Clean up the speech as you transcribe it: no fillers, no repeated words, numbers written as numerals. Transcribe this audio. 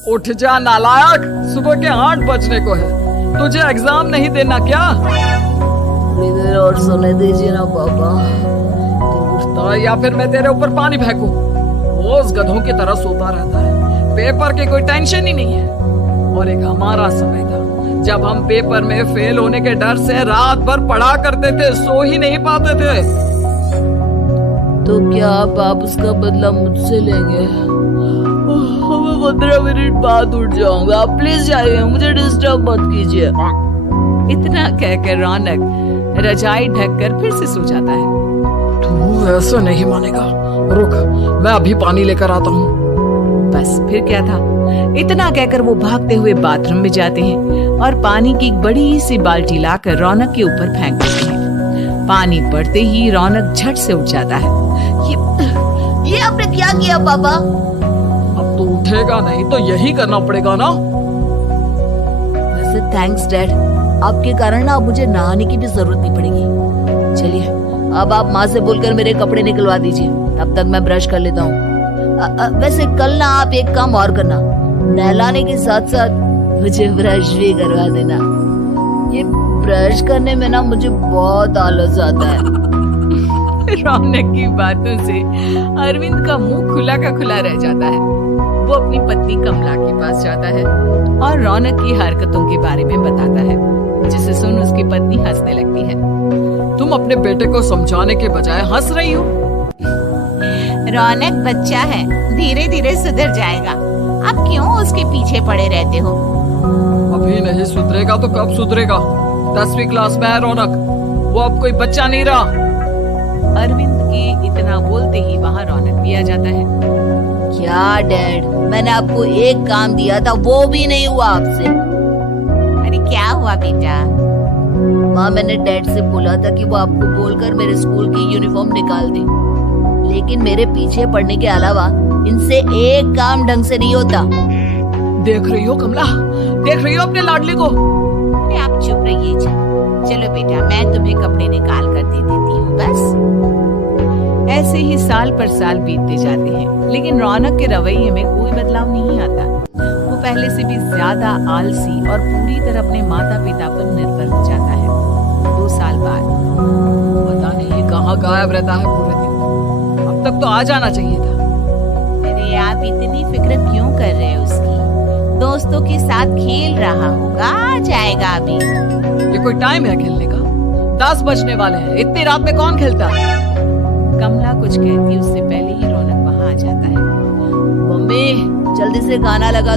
उठ जा नालायक, सुबह के 8 बजने को है। तुझे एग्जाम नहीं देना क्या? थोड़ी देर और सोने दीजिए ना पापा। उठता या फिर मैं तेरे ऊपर पानी फेंकूं? रोज गधों की तरह सोता रहता है, पेपर की कोई टेंशन ही नहीं है। और एक हमारा समय था जब हम पेपर में फेल होने के डर से रात भर पढ़ा करते थे, सो ही नहीं पाते थे। तो क्या आप उसका बदला मुझसे लेंगे? मैं 15 मिनट बाद उठ जाऊंगा, आप प्लीज जाइए, मुझे डिस्टर्ब मत कीजिए। इतना कहकर रौनक रजाई ढककर फिर से सो जाता है। तू ऐसे नहीं मानेगा, रुक मैं अभी पानी लेकर आता हूँ। बस फिर क्या था, इतना कहकर वो भागते हुए बाथरूम में जाते हैं और पानी की एक बड़ी सी बाल्टी लाकर रौनक के ऊपर फेंक देते हैं। पानी पड़ते ही रौनक झट से उठ जाता है। ये आपने क्या किया पापा? अब तो उठेगा नहीं तो यही करना पड़ेगा ना। वैसे थैंक्स डैड, आपके कारण ना अब मुझे नहाने की भी जरूरत नहीं पड़ेगी। चलिए अब आप माँ से बोलकर मेरे कपड़े निकलवा दीजिए, तब तक मैं ब्रश कर लेता हूँ। वैसे कल ना आप एक काम और करना, नहलाने के साथ साथ मुझे ब्रश भी करवा देना। ये ब्रश करने में ना मुझे बहुत आलस आता है। रौनक की बातों से अरविंद का मुंह खुला का खुला रह जाता है। वो अपनी पत्नी कमला के पास जाता है और रौनक की हरकतों के बारे में बताता है, जिसे सुन उसकी पत्नी हंसने लगती है। तुम अपने बेटे को समझाने के बजाय हंस रही हो। रौनक बच्चा है, धीरे धीरे सुधर जाएगा, आप क्यों उसके पीछे पड़े रहते हो? अभी नहीं सुधरेगा तो कब सुधरेगा? 10वीं क्लास में है रौनक, वो अब कोई बच्चा नहीं रहा। अरविंद के इतना बोलते ही वहाँ रौनक भी आ जाता है। क्या डैड, मैंने आपको एक काम दिया था, वो भी नहीं हुआ आपसे। अरे क्या हुआ बेटा? माँ, मैंने डैड से बोला था कि वो आपको बोलकर मेरे स्कूल की यूनिफॉर्म निकाल दे, लेकिन मेरे पीछे पड़ने के अलावा इनसे एक काम ढंग से नहीं होता। देख रही हो कमला, देख रही हो अपने लाडली को? अरे आप चुप रहिए। चलो बेटा, मैं तुम्हें कपड़े निकाल कर दे देती हूँ। बस ऐसे ही साल पर साल बीतते जाते हैं, लेकिन रौनक के रवैये में कोई बदलाव नहीं आता। वो पहले से भी ज्यादा आलसी और पूरी तरह अपने माता पिता पर निर्भर हो जाता है। 2 साल बाद पता नहीं कहाँ गायब रहता है पूरे दिन, अब तक तो आ जाना चाहिए था। अरे आप इतनी फिक्र क्यों कर रहे हो उसकी? दोस्तों के साथ खेल रहा होगा, आ जाएगा अभी। ये कोई टाइम है खेलने का? 10 बजने वाले हैं, इतनी रात में कौन खेलता है? कमला कुछ कहती उससे पहले ही रौनक वहाँ आ जाता है। मम्मी जल्दी से गाना लगा